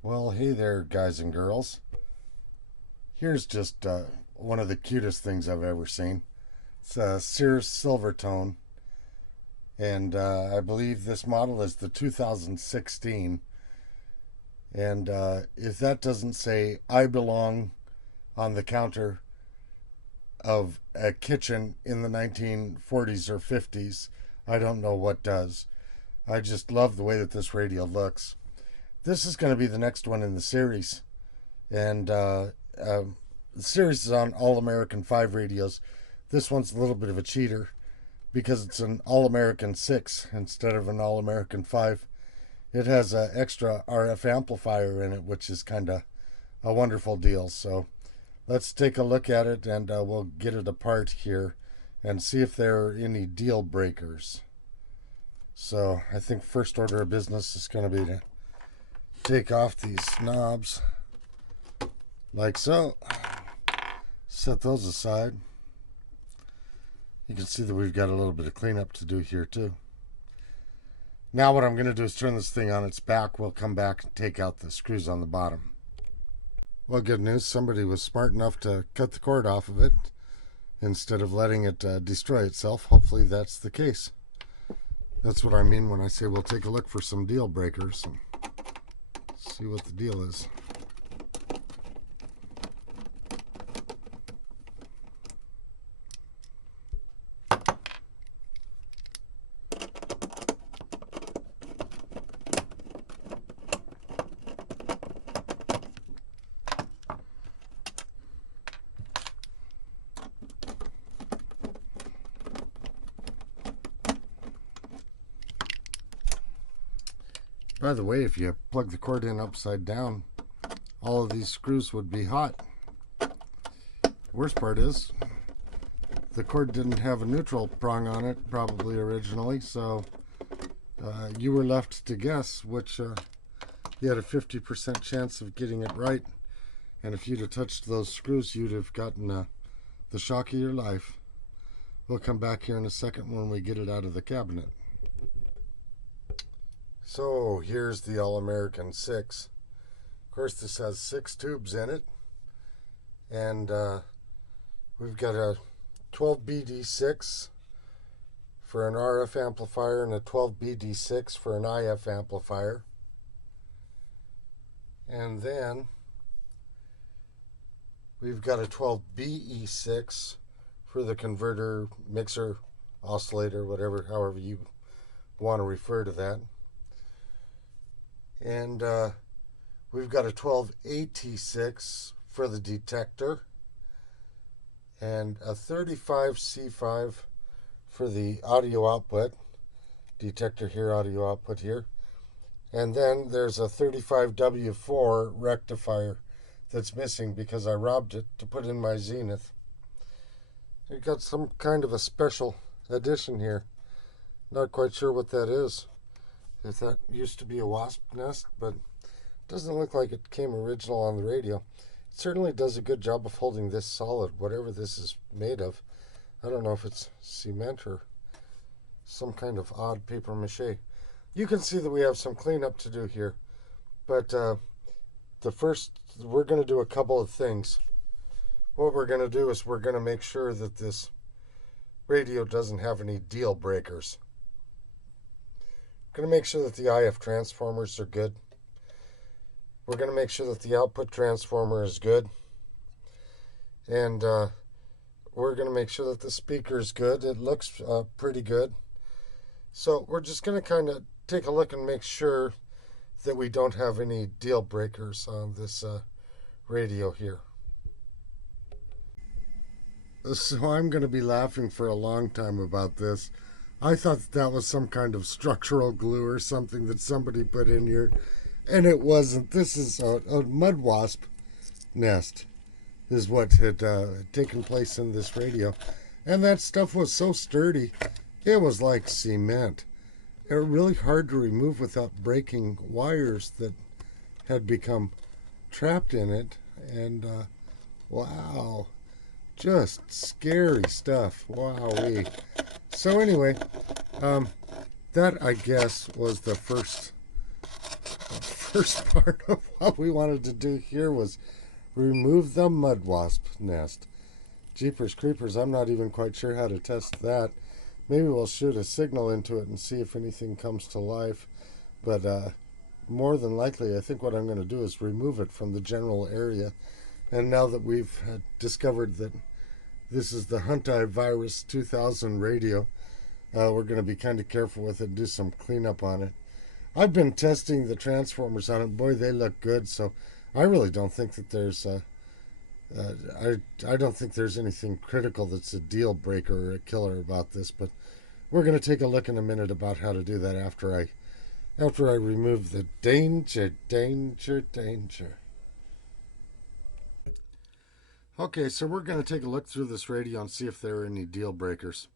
Well, hey there, guys and girls. Here's just one of the cutest things I've ever seen. It's a Sears Silvertone, and I believe this model is the 2016. And if that doesn't say I belong on the counter of a kitchen in the 1940s or 50s, I don't know what does. I just love the way that this radio looks. This is going to be the next one in the series. And the series is on All American 5 radios. This one's a little bit of a cheater because it's an All American 6 instead of an All American 5. It has an extra RF amplifier in it, which is kind of a wonderful deal. So let's take a look at it, and we'll get it apart here and see if there are any deal breakers. So I think first order of business is going to be to take off these knobs like so. Set those aside. You can see that we've got a little bit of cleanup to do here too. Now what I'm going to do is turn this thing on its back. We'll come back and take out the screws on the bottom. Well, good news. Somebody was smart enough to cut the cord off of it instead of letting it destroy itself. Hopefully that's the case. That's what I mean when I say we'll take a look for some deal breakers and see what the deal is. By the way, if you plug the cord in upside down, all of these screws would be hot. Worst part is, the cord didn't have a neutral prong on it, probably originally, so you were left to guess which, you had a 50% chance of getting it right, and if you'd have touched those screws, you'd have gotten the shock of your life. We'll come back here in a second when we get it out of the cabinet. So here's the All-American 6. Of course, this has 6 tubes in it. And we've got a 12BD6 for an RF amplifier and a 12BD6 for an IF amplifier. And then we've got a 12BE6 for the converter, mixer, oscillator, whatever, however you want to refer to that. And we've got a 12AT6 for the detector and a 35C5 for the audio output, detector here, audio output here. And then there's a 35W4 rectifier that's missing because I robbed it to put in my Zenith. It got some kind of a special edition here. Not quite sure what that is. If that used to be a wasp nest, but it doesn't look like it came original on the radio. It certainly does a good job of holding this solid, whatever this is made of. I don't know if it's cement or some kind of odd paper mache. You can see that we have some cleanup to do here, but we're going to do a couple of things. What we're going to do is we're going to make sure that this radio doesn't have any deal breakers. We're going to make sure that the IF transformers are good. We're going to make sure that the output transformer is good. And we're going to make sure that the speaker is good. It looks pretty good. So we're just going to kind of take a look and make sure that we don't have any deal breakers on this radio here. So I'm going to be laughing for a long time about this. I thought that was some kind of structural glue or something that somebody put in here, and it wasn't. This is a mud wasp nest is what had taken place in this radio. And that stuff was so sturdy, it was like cement. It was really hard to remove without breaking wires that had become trapped in it. And wow, just scary stuff. Wowee. So anyway, that I guess was the first first part of what we wanted to do here was remove the mud wasp nest. Jeepers creepers, I'm not even quite sure how to test that. Maybe we'll shoot a signal into it and see if anything comes to life. But more than likely, I think what I'm going to do is remove it from the general area. And now that we've discovered that this is the Hantavirus 2000 radio, we're going to be kind of careful with it and do some cleanup on it. I've been testing the transformers on it. Boy, they look good. So I really don't think that there's I don't think there's anything critical that's a deal breaker or a killer about this. But we're going to take a look in a minute about how to do that after I remove the danger. Okay, so we're going to take a look through this radio and see if there are any deal breakers.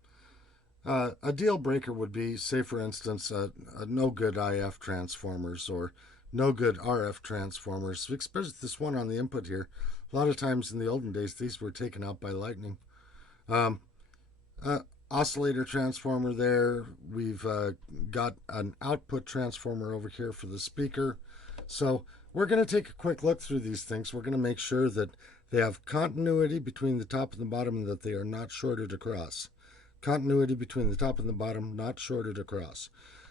A deal breaker would be, say for instance, a no good IF transformers or no good RF transformers. Especially this one on the input here. A lot of times in the olden days, these were taken out by lightning. Oscillator transformer there. We've got an output transformer over here for the speaker. So we're going to take a quick look through these things. We're going to make sure that they have continuity between the top and the bottom and that they are not shorted across. Continuity between the top and the bottom, not shorted across.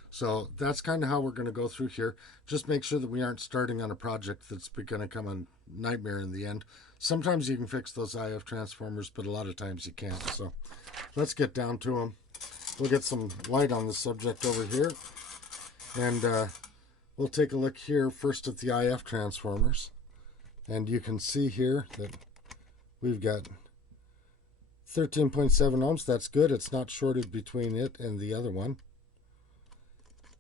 So that's kind of how we're going to go through here. Just make sure that we aren't starting on a project that's going to come a nightmare in the end. Sometimes you can fix those IF transformers, but a lot of times you can't. So let's get down to them. We'll get some light on the subject over here. And we'll take a look here first at the IF transformers. And you can see here that we've got 13.7 ohms. That's good. It's not shorted between it and the other one.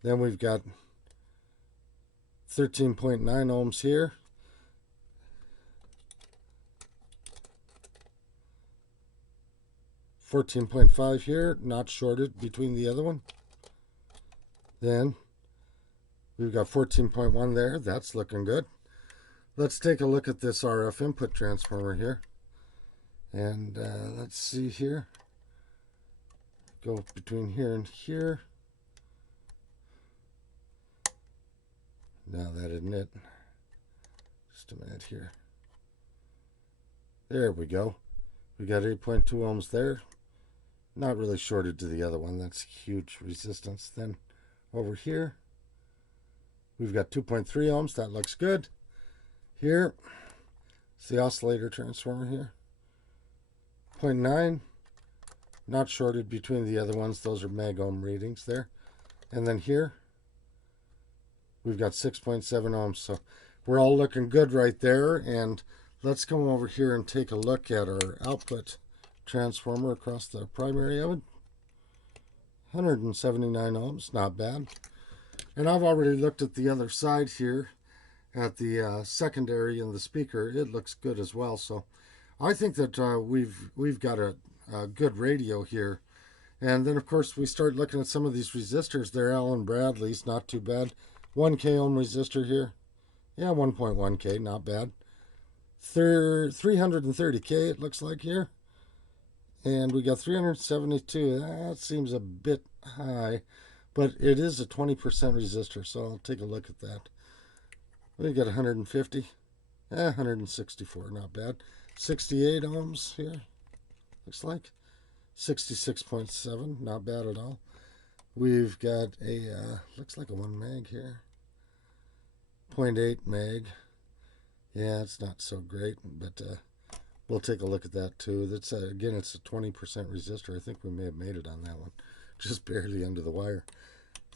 Then we've got 13.9 ohms here. $14.5 here, not shorted between the other one. Then we've got 14.1 there. That's looking good. Let's take a look at this RF input transformer here. And let's see here. Go between here and here. No, that isn't it. Just a minute here. There we go. We got 8.2 ohms there. Not really shorted to the other one. That's huge resistance. Then over here, we've got 2.3 ohms. That looks good. Here, it's the oscillator transformer here. 0.9. Not shorted between the other ones. Those are meg ohm readings there. And then here, we've got 6.7 ohms. So we're all looking good right there. And let's come over here and take a look at our output transformer across the primary of it. 179 ohms, not bad. And I've already looked at the other side here at the secondary and the speaker. It looks good as well. So I think that we've got a good radio here. And then of course we start looking at some of these resistors there. Allen Bradley's, not too bad. 1K ohm resistor here. Yeah, 1.1K, not bad. 330K it looks like here. And we got 372. That seems a bit high, but it is a 20% resistor, so I'll take a look at that. We got 150. 164, not bad. 68 ohms here, looks like. 66.7, not bad at all. We've got a, looks like a 1 meg here. 0.8 meg. Yeah, it's not so great, but we'll take a look at that too. That's again, it's a 20% resistor. I think we may have made it on that one, just barely under the wire.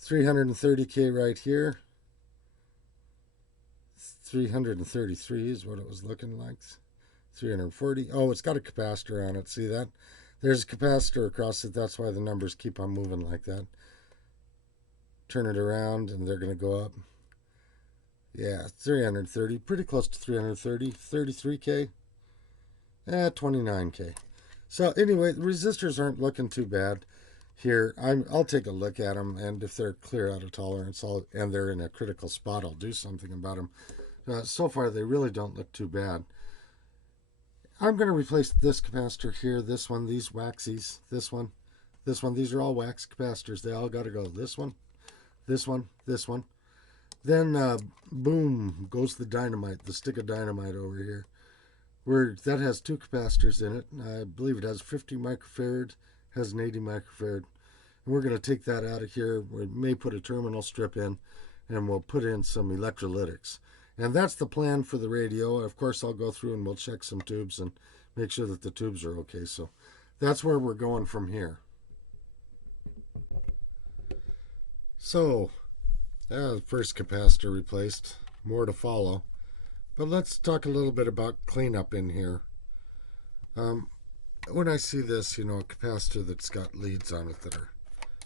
330K right here. 333 is what it was looking like. 340. Oh, it's got a capacitor on it. See that? There's a capacitor across it. That's why the numbers keep on moving like that. Turn it around and they're going to go up. Yeah, 330. Pretty close to 330. 33K. 29K. So anyway, the resistors aren't looking too bad here. I'll take a look at them, and if they're clear out of tolerance, and they're in a critical spot, I'll do something about them. So far, they really don't look too bad. I'm going to replace this capacitor here, this one, these waxies, this one, this one. These are all wax capacitors. They all got to go. This one, this one, this one. Then, boom, goes the dynamite, the stick of dynamite over here. Where that has two capacitors in it. I believe it has 50 microfarad, has an 80 microfarad. And we're going to take that out of here. We may put a terminal strip in, and we'll put in some electrolytics. And that's the plan for the radio. Of course, I'll go through and we'll check some tubes and make sure that the tubes are okay. So that's where we're going from here. So, the first capacitor replaced. More to follow. But let's talk a little bit about cleanup in here. When I see this, a capacitor that's got leads on it that are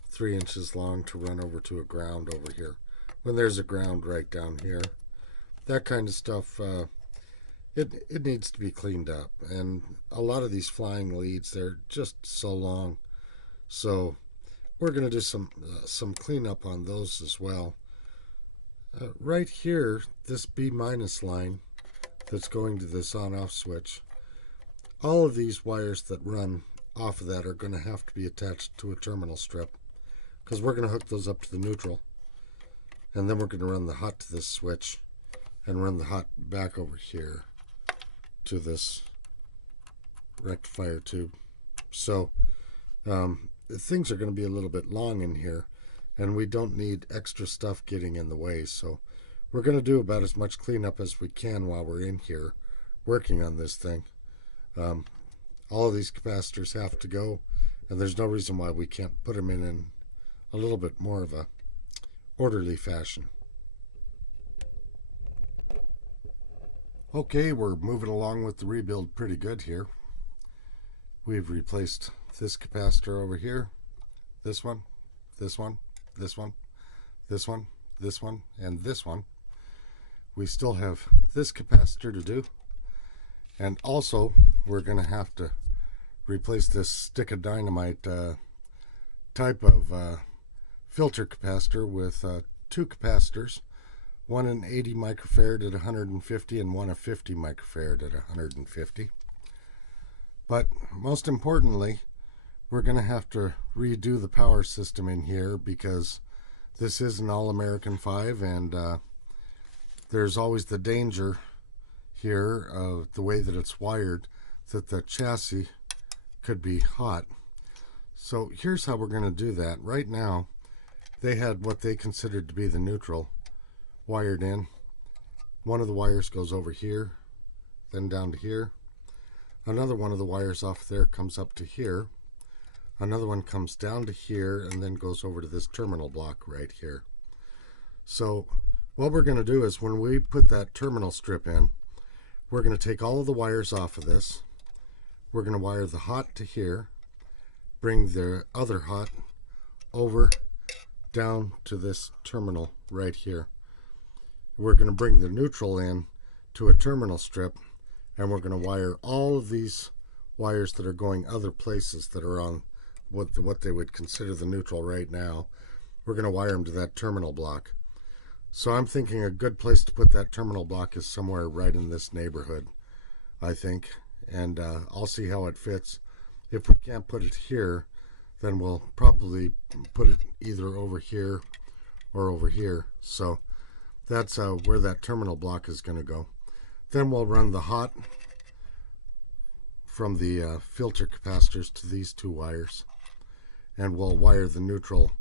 3 inches long to run over to a ground over here, when there's a ground right down here, that kind of stuff, it needs to be cleaned up. And a lot of these flying leads, they're just so long. So we're going to do some cleanup on those as well. Right here, this B- line that's going to this on-off switch, all of these wires that run off of that are going to have to be attached to a terminal strip, because we're going to hook those up to the neutral, and then we're going to run the hot to this switch and run the hot back over here to this rectifier tube. So things are going to be a little bit long in here, and we don't need extra stuff getting in the way. So we're going to do about as much cleanup as we can while we're in here working on this thing. All of these capacitors have to go, and there's no reason why we can't put them in a little bit more of a orderly fashion. Okay, we're moving along with the rebuild pretty good here. We've replaced this capacitor over here, this one, this one, this one, this one, this one, and this one. We still have this capacitor to do, and also we're going to have to replace this stick of dynamite type of filter capacitor with two capacitors, one an 80 microfarad at 150 and one a 50 microfarad at 150. But most importantly, we're going to have to redo the power system in here, because this is an All-American 5, and there's always the danger here of the way that it's wired that the chassis could be hot. So here's how we're going to do that. Right now, they had what they considered to be the neutral wired in. One of the wires goes over here, then down to here. Another one of the wires off there comes up to here. Another one comes down to here and then goes over to this terminal block right here. So what we're going to do is, when we put that terminal strip in, we're going to take all of the wires off of this. We're going to wire the hot to here, bring the other hot over down to this terminal right here. We're going to bring the neutral in to a terminal strip, and we're going to wire all of these wires that are going other places that are on what they would consider the neutral right now. We're going to wire them to that terminal block. So I'm thinking a good place to put that terminal block is somewhere right in this neighborhood, I think. And I'll see how it fits. If we can't put it here, then we'll probably put it either over here or over here. So that's where that terminal block is going to go. Then we'll run the hot from the filter capacitors to these two wires, and we'll wire the neutral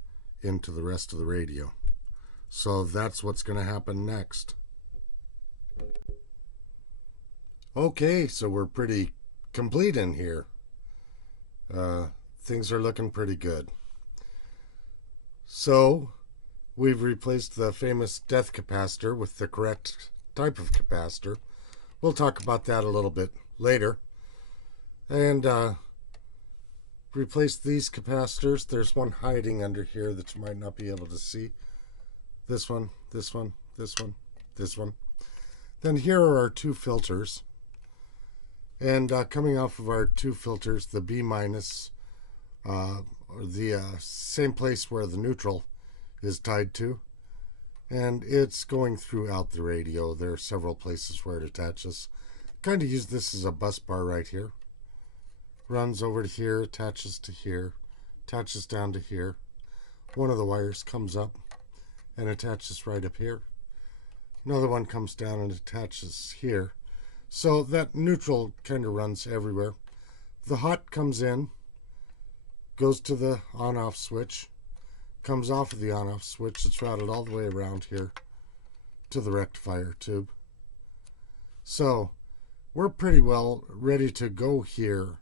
into the rest of the radio. So that's what's going to happen next. Okay, so we're pretty complete in here. Things are looking pretty good. So we've replaced the famous death capacitor with the correct type of capacitor. We'll talk about that a little bit later. And replace these capacitors. There's one hiding under here that you might not be able to see. This one, this one, this one, this one. Then here are our two filters. And coming off of our two filters, the B-, or the same place where the neutral is tied to. And it's going throughout the radio. There are several places where it attaches. Kind of use this as a bus bar right here. Runs over to here, attaches to here, attaches down to here. One of the wires comes up and attaches right up here. Another one comes down and attaches here. So that neutral kind of runs everywhere. The hot comes in, goes to the on-off switch, comes off of the on-off switch. It's routed all the way around here to the rectifier tube. So we're pretty well ready to go here,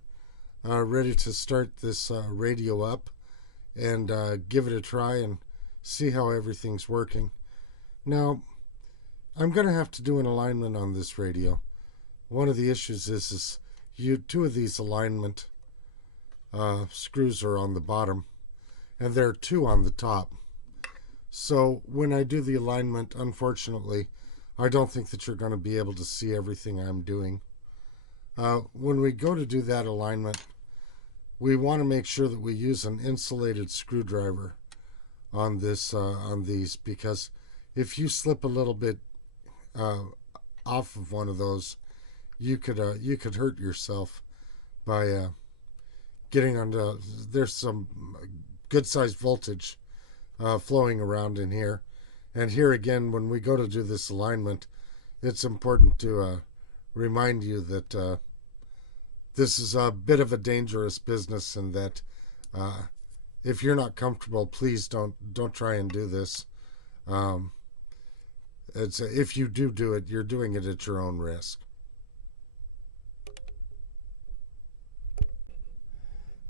ready to start this radio up and give it a try and see how everything's working. Now, I'm going to have to do an alignment on this radio. One of the issues is two of these alignment screws are on the bottom, and there are two on the top. So when I do the alignment, unfortunately, I don't think that you're going to be able to see everything I'm doing. When we go to do that alignment, we want to make sure that we use an insulated screwdriver on this on these, because if you slip a little bit off of one of those, you could hurt yourself by getting onto. There's some good sized voltage flowing around in here, and here again, when we go to do this alignment, it's important to remind you that this is a bit of a dangerous business, and that if you're not comfortable, please don't try and do this. If you do it, you're doing it at your own risk.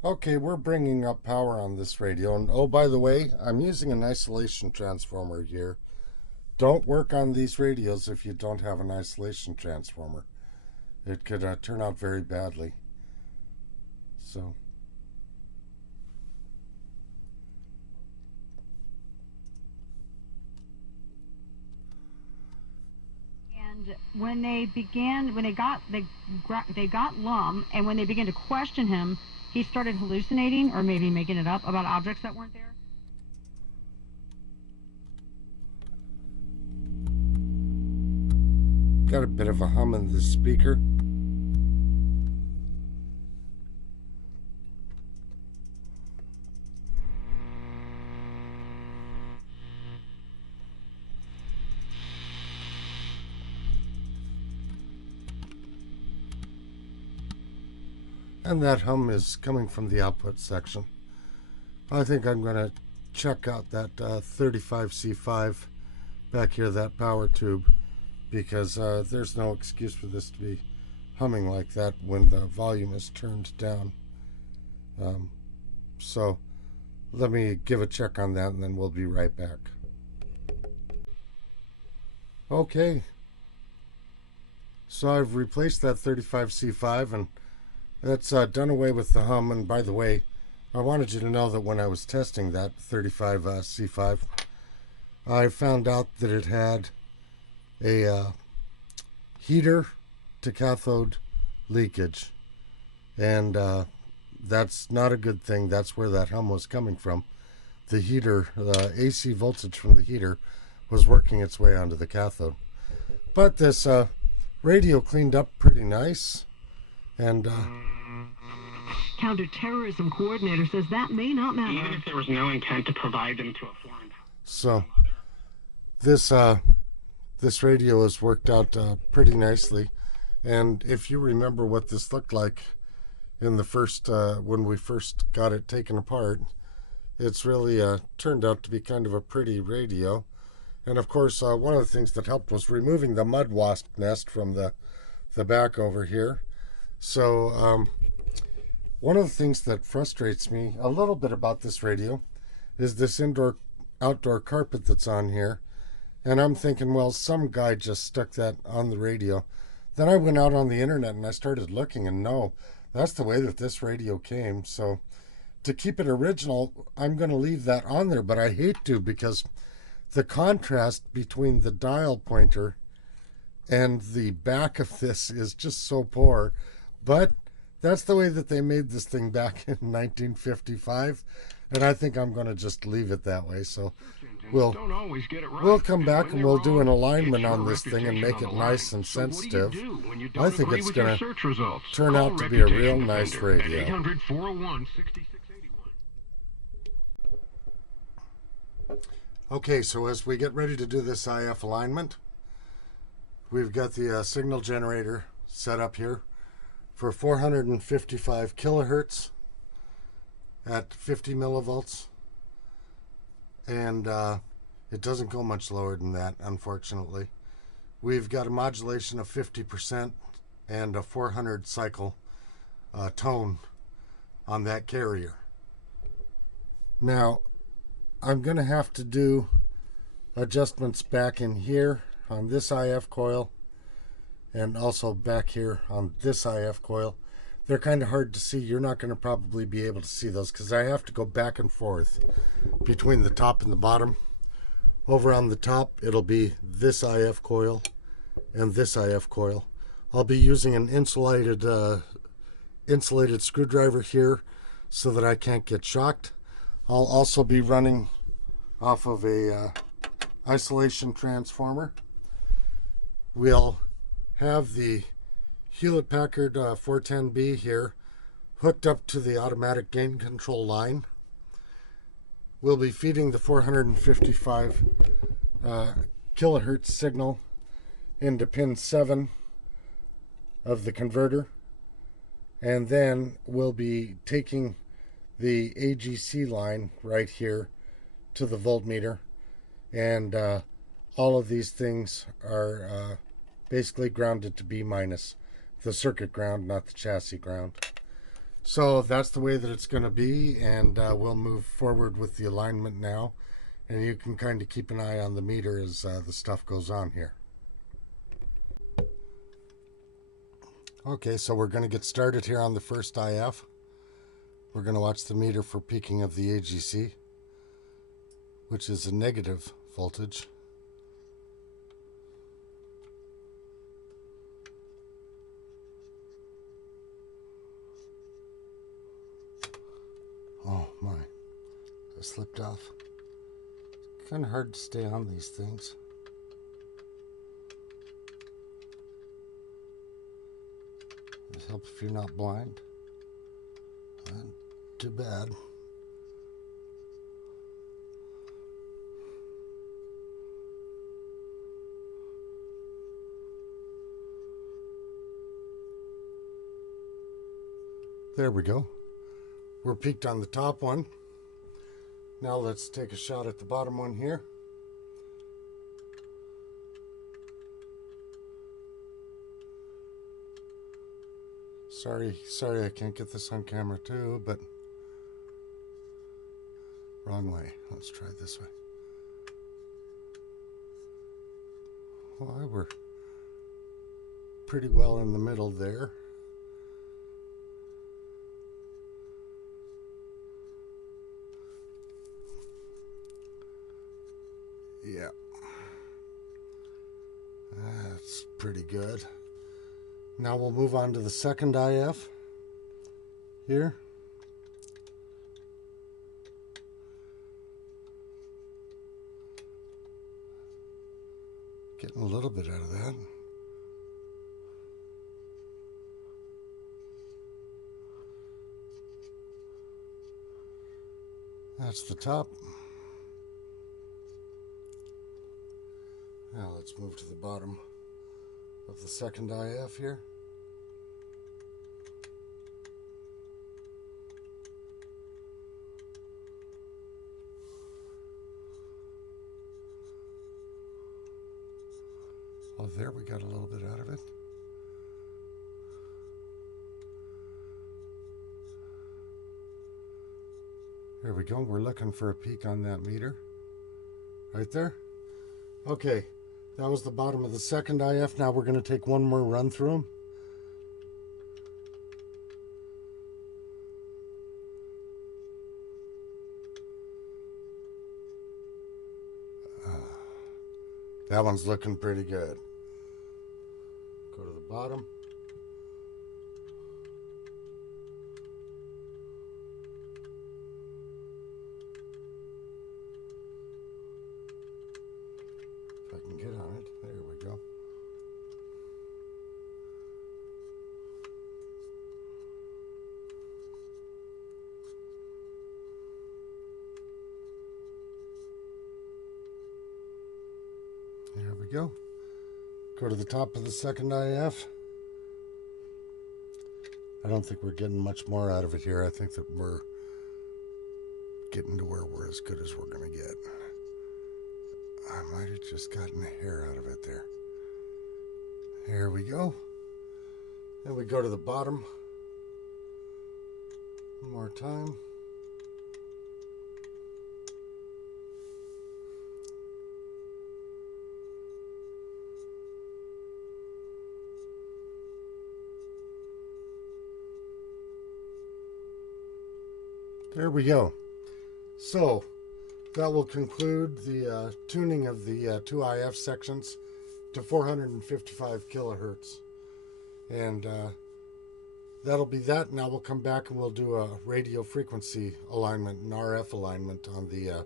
Okay, we're bringing up power on this radio, and oh, by the way, I'm using an isolation transformer here. Don't work on these radios if you don't have an isolation transformer. It could turn out very badly. So when they got Lum, and when they began to question him, he started hallucinating or maybe making it up about objects that weren't there. Got a bit of a hum in this speaker. And that hum is coming from the output section. I think I'm going to check out that 35C5 back here, that power tube, because there's no excuse for this to be humming like that when the volume is turned down. So let me give a check on that, and then we'll be right back. Okay, so I've replaced that 35C5, and that's done away with the hum. And by the way, I wanted you to know that when I was testing that 35C5, I found out that it had a heater to cathode leakage, and that's not a good thing. That's where that hum was coming from. The heater, the AC voltage from the heater, was working its way onto the cathode. But this radio cleaned up pretty nice, and counterterrorism coordinator says that may not matter. Even if there was no intent to provide them to a foreign power. So this radio has worked out pretty nicely. And if you remember what this looked like in the first when we first got it taken apart, it's really turned out to be kind of a pretty radio. And of course, one of the things that helped was removing the mud wasp nest from the back over here. So one of the things that frustrates me a little bit about this radio is this outdoor carpet that's on here. And I'm thinking, well, some guy just stuck that on the radio. Then I went out on the internet and I started looking, and no, that's the way that this radio came. So to keep it original, I'm going to leave that on there, but I hate to, because the contrast between the dial pointer and the back of this is just so poor. But that's the way that they made this thing back in 1955, and I think I'm going to just leave it that way. So we'll come back and we'll do an alignment on this thing and make it nice and sensitive. I think it's going to turn out to be a real nice radio. Okay, so as we get ready to do this IF alignment, we've got the signal generator set up here for 455 kilohertz at 50 millivolts, and it doesn't go much lower than that, unfortunately. We've got a modulation of 50% and a 400 cycle tone on that carrier. Now, I'm going to have to do adjustments back in here on this IF coil and also back here on this IF coil. They're kind of hard to see. You're not going to probably be able to see those because I have to go back and forth between the top and the bottom. Over on the top, it'll be this IF coil and this IF coil. I'll be using an insulated screwdriver here so that I can't get shocked. I'll also be running off of a isolation transformer. We'll have the Hewlett-Packard 410B here hooked up to the automatic gain control line. We'll be feeding the 455 kilohertz signal into pin 7 of the converter, and then we'll be taking the AGC line right here to the voltmeter, and all of these things are basically grounded to B minus, the circuit ground, not the chassis ground. So that's the way that it's going to be, and we'll move forward with the alignment now, and you can kind of keep an eye on the meter as the stuff goes on here. Okay, so we're going to get started here on the first IF. We're going to watch the meter for peaking of the AGC, which is a negative voltage. Oh my, I slipped off. It's kind of hard to stay on these things. It helps if you're not blind. Too bad. There we go. We're peaked on the top one. Now let's take a shot at the bottom one here. Sorry I can't get this on camera too, but wrong way. Let's try this way. Well, we're pretty well in the middle there. Yeah. That's pretty good. Now we'll move on to the second IF here. Getting a little bit out of that. That's the top. Now let's move to the bottom of the second IF here. Oh, there we got a little bit out of it. There we go. We're looking for a peak on that meter. Right there. Okay, that was the bottom of the second IF. Now we're going to take one more run through them. That one's looking pretty good. Go to the bottom. If I can get on it. There we go. There we go. Go to the top of the second IF. I don't think we're getting much more out of it here. I think that we're getting to where we're as good as we're going to get. I might have just gotten a hair out of it there. There we go. Then we go to the bottom. One more time. There we go. So that will conclude the tuning of the two IF sections to 455 kilohertz. And that'll be that. Now we'll come back and we'll do a radio frequency alignment and RF alignment on the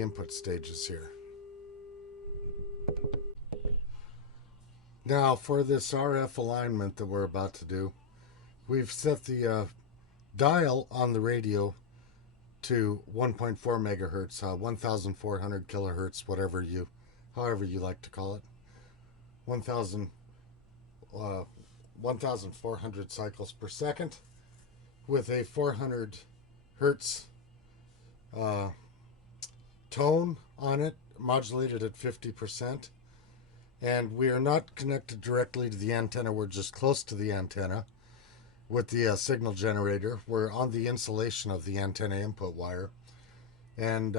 input stages here. Now for this RF alignment that we're about to do, we've set the dial on the radio to 1.4 megahertz, 1,400 kilohertz, however you like to call it, 1,400 cycles per second, with a 400 hertz tone on it, modulated at 50%. And we are not connected directly to the antenna. We're just close to the antenna with the signal generator. We're on the insulation of the antenna input wire, and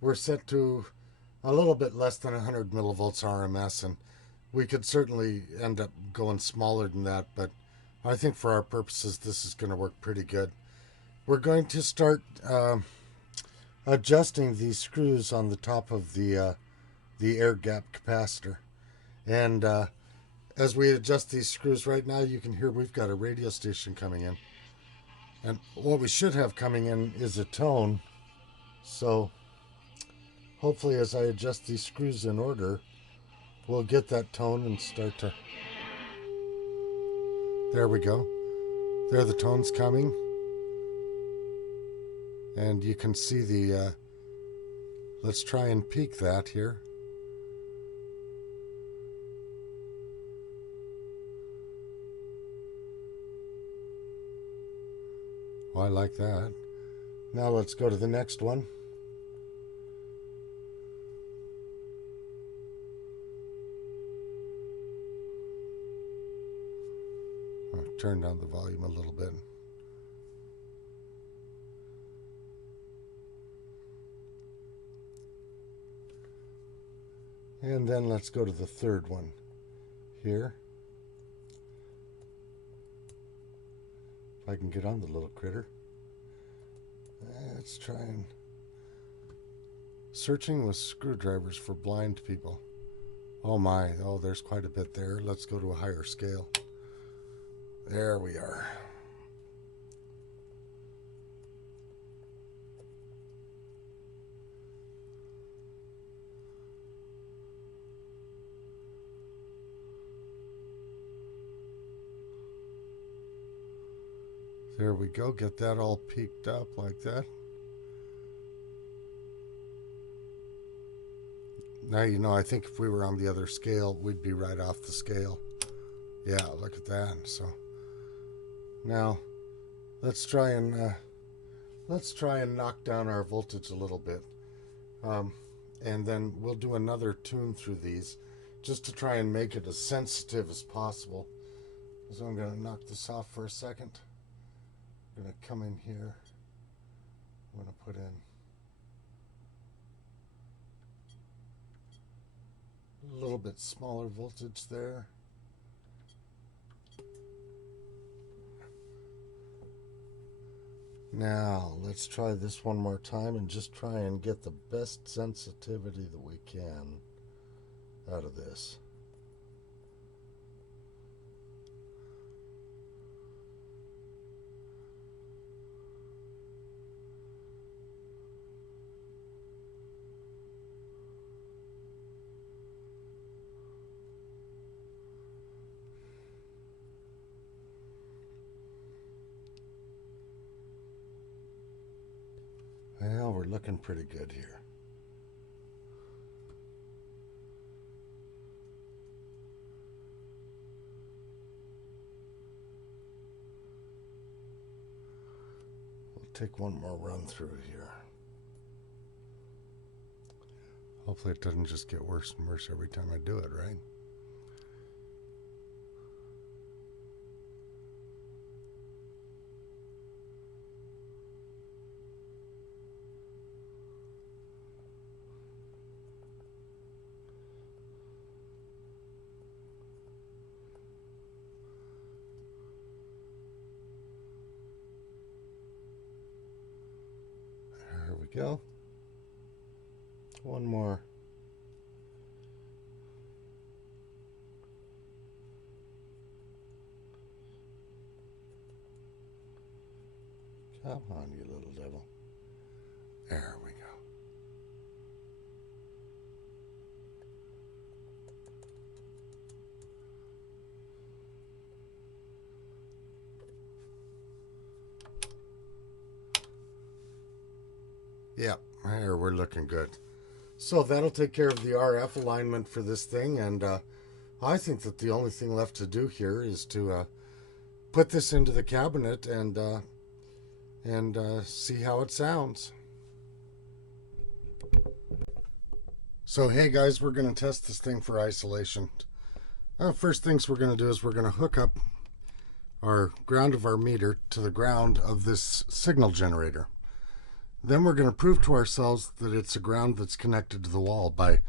we're set to a little bit less than 100 millivolts RMS, and we could certainly end up going smaller than that, but I think for our purposes this is going to work pretty good. We're going to start adjusting these screws on the top of the air gap capacitor, and as we adjust these screws right now, you can hear we've got a radio station coming in. And what we should have coming in is a tone. So hopefully as I adjust these screws in order, we'll get that tone and start to... There we go. There the tone's coming. And you can see the... let's try and peak that here. Oh, I like that. Now let's go to the next one. I'll turn down the volume a little bit. And then let's go to the third one here. If I can get on the little critter. Let's try and... Searching with screwdrivers for blind people. Oh my, oh there's quite a bit there. Let's go to a higher scale. There we are. There we go, get that all peaked up like that. Now, you know, I think if we were on the other scale, we'd be right off the scale. Yeah, look at that. So now let's try and knock down our voltage a little bit. And then we'll do another tune through these just to try and make it as sensitive as possible. So I'm going to knock this off for a second. I'm going to come in here. I'm going to put in a little bit smaller voltage there. Now let's try this one more time and just try and get the best sensitivity that we can out of this. Well, we're looking pretty good here. take one more run through here. Hopefully it doesn't just get worse and worse every time I do it, right? There we go. One more. Come on, you little devil. There we go. Yep, here we're looking good. So that'll take care of the RF alignment for this thing, and I think that the only thing left to do here is to put this into the cabinet and see how it sounds. So hey guys, we're going to test this thing for isolation. First things we're going to do is we're going to hook up our ground of our meter to the ground of this signal generator. Then we're going to prove to ourselves that it's a ground that's connected to the wall by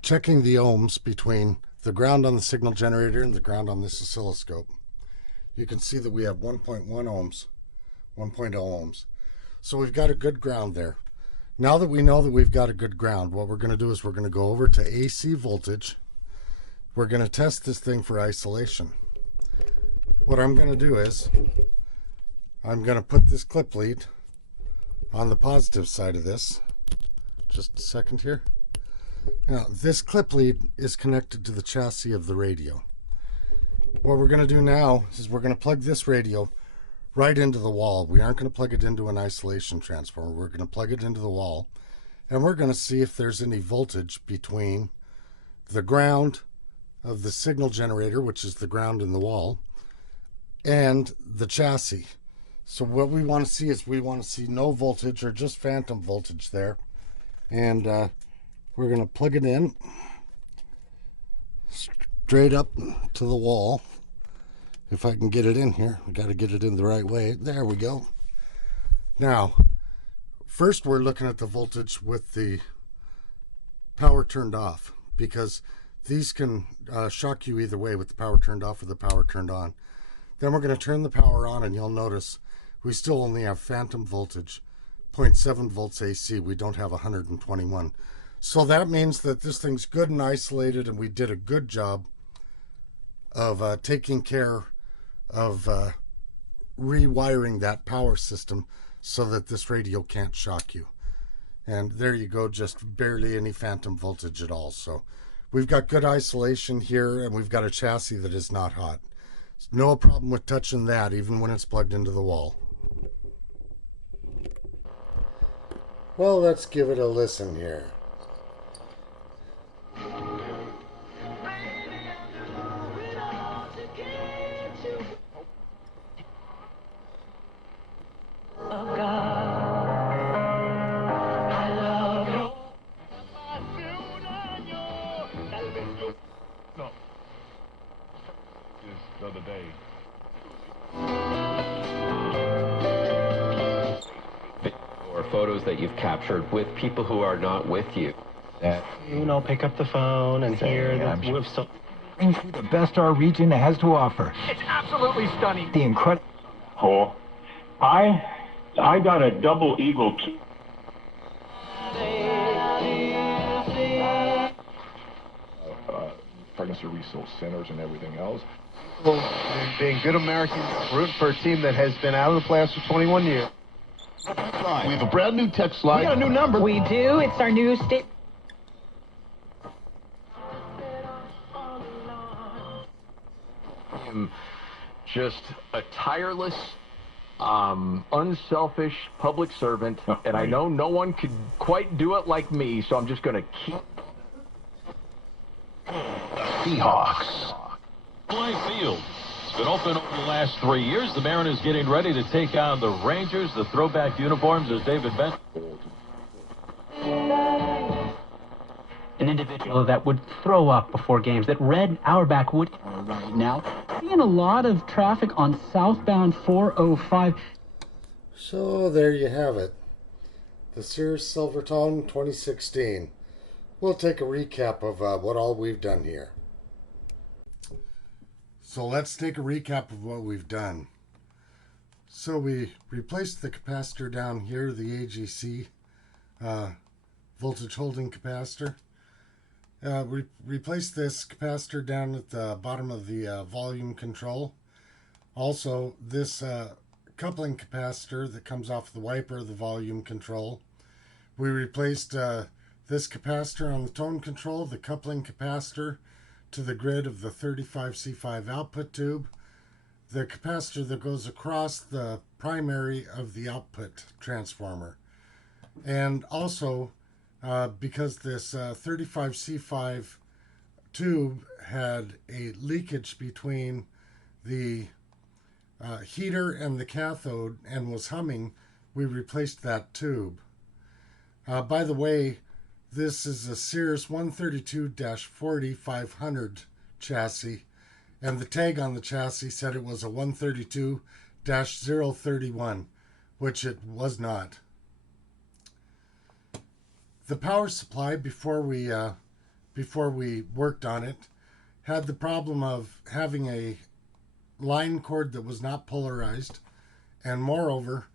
checking the ohms between the ground on the signal generator and the ground on this oscilloscope. You can see that we have 1.1 ohms, 1.0 ohms. So we've got a good ground there. Now that we know that we've got a good ground, what we're going to do is we're going to go over to AC voltage. We're going to test this thing for isolation. What I'm going to do is I'm going to put this clip lead on the positive side of this. Just a second here. Now, this clip lead is connected to the chassis of the radio. What we're going to do now is we're going to plug this radio right into the wall. We aren't going to plug it into an isolation transformer. We're going to plug it into the wall, and we're going to see if there's any voltage between the ground of the signal generator, which is the ground in the wall, and the chassis. So what we want to see is we want to see no voltage or just phantom voltage there. And we're going to plug it in straight up to the wall. If I can get it in here, we got to get it in the right way. There we go. Now, first we're looking at the voltage with the power turned off, because these can shock you either way with the power turned off or the power turned on. Then we're going to turn the power on, and you'll notice we still only have phantom voltage, 0.7 volts AC. We don't have 121. So that means that this thing's good and isolated, and we did a good job of taking care of rewiring that power system so that this radio can't shock you. And there you go, just barely any phantom voltage at all. So we've got good isolation here, and we've got a chassis that is not hot. No problem with touching that, even when it's plugged into the wall. Well, let's give it a listen here. The other day. Or photos that you've captured with people who are not with you. That, you know, pick up the phone and hear that we've so brings you the best our region has to offer. It's absolutely stunning. The incredible. Oh, I got a double eagle. Pregnancy resource centers and everything else. Being good Americans, rooting for a team that has been out of the playoffs for 21 years. We have a brand new text line. We got a new number. We do. It's our new state. I'm just a tireless, unselfish public servant, and I know no one could quite do it like me, so I'm just going to keep... Seahawks. Fly Field. It's been open over the last 3 years. The Mariners getting ready to take on the Rangers. The throwback uniforms as David Bent. An individual that would throw up before games, that Red Auerbach would right now. Seeing a lot of traffic on southbound 405. So there you have it. The Sears Silvertone 2016. We'll take a recap of what all we've done here. So let's take a recap of what we've done. So we replaced the capacitor down here, the AGC voltage holding capacitor. We replaced this capacitor down at the bottom of the volume control. Also, this coupling capacitor that comes off the wiper of the volume control. We replaced this capacitor on the tone control, the coupling capacitor to the grid of the 35C5 output tube, the capacitor that goes across the primary of the output transformer. And also, because this 35C5 tube had a leakage between the heater and the cathode and was humming, we replaced that tube. By the way, this is a Sears 132-40-500 chassis, and the tag on the chassis said it was a 132-031, which it was not. The power supply, before we worked on it, had the problem of having a line cord that was not polarized, and moreover,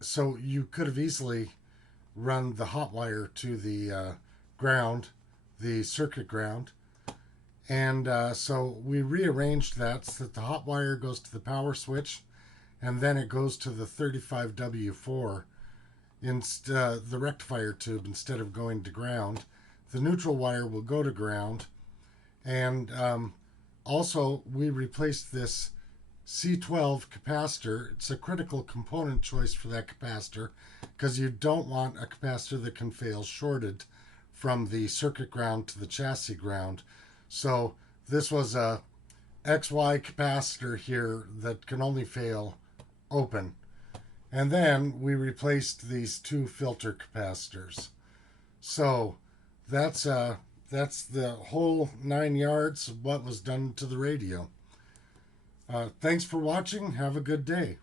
so you could have easily run the hot wire to the ground, the circuit ground, and so we rearranged that so that the hot wire goes to the power switch, and then it goes to the 35W4 the rectifier tube instead of going to ground. The neutral wire will go to ground, and also we replaced this C12 capacitor. It's a critical component choice for that capacitor because you don't want a capacitor that can fail shorted from the circuit ground to the chassis ground. So this was a XY capacitor here that can only fail open. And then we replaced these two filter capacitors. So that's the whole 9 yards of what was done to the radio. Thanks for watching. Have a good day.